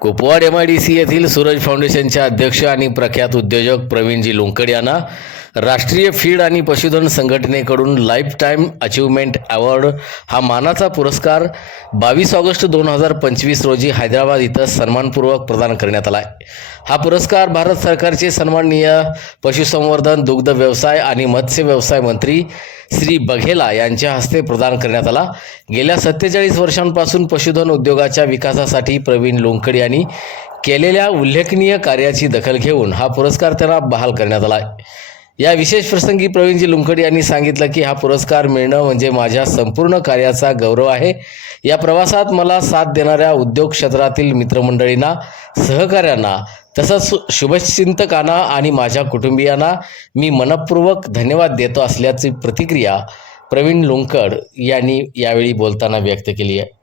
Kupwad M I D C येथील सूरज फाउंडेशनचे अध्यक्ष आणि प्रख्यात उद्योजक प्रवीणजी लोंकड यांना राष्ट्रीय फीड आणि पशुधन संघटनेकडून लाईफ टाईम अचिव्हमेंट अवॉर्ड हा मानाचा पुरस्कार बावीस ऑगस्ट दोन हजार पंचवीस रोजी हैदराबाद इथं सन्मानपूर्वक प्रदान करण्यात आला आहे. हा पुरस्कार भारत सरकारचे सन्माननीय पशुसंवर्धन दुग्ध व्यवसाय आणि मत्स्य व्यवसाय मंत्री श्री बघेला यांच्या हस्ते प्रदान करण्यात आला. गेल्या सत्तेचाळीस वर्षांपासून पशुधन उद्योगाच्या विकासासाठी प्रवीण लोंकड यांनी केलेल्या उल्लेखनीय कार्याची दखल घेऊन हा पुरस्कार त्यांना बहाल करण्यात आला आहे. या विशेष प्रसंगी प्रवीणजी लुंकड यांनी सांगितलं की हा पुरस्कार मिळणं म्हणजे माझ्या संपूर्ण कार्याचा गौरव आहे. या प्रवासात मला साथ देणाऱ्या उद्योग क्षेत्रातील मित्रमंडळींना सहकाऱ्यांना तसंच शुभचिंतकांना आणि माझ्या कुटुंबियांना मी मनपूर्वक धन्यवाद देतो असल्याची प्रतिक्रिया प्रवीण लुंकड यांनी यावेळी बोलताना व्यक्त केली आहे.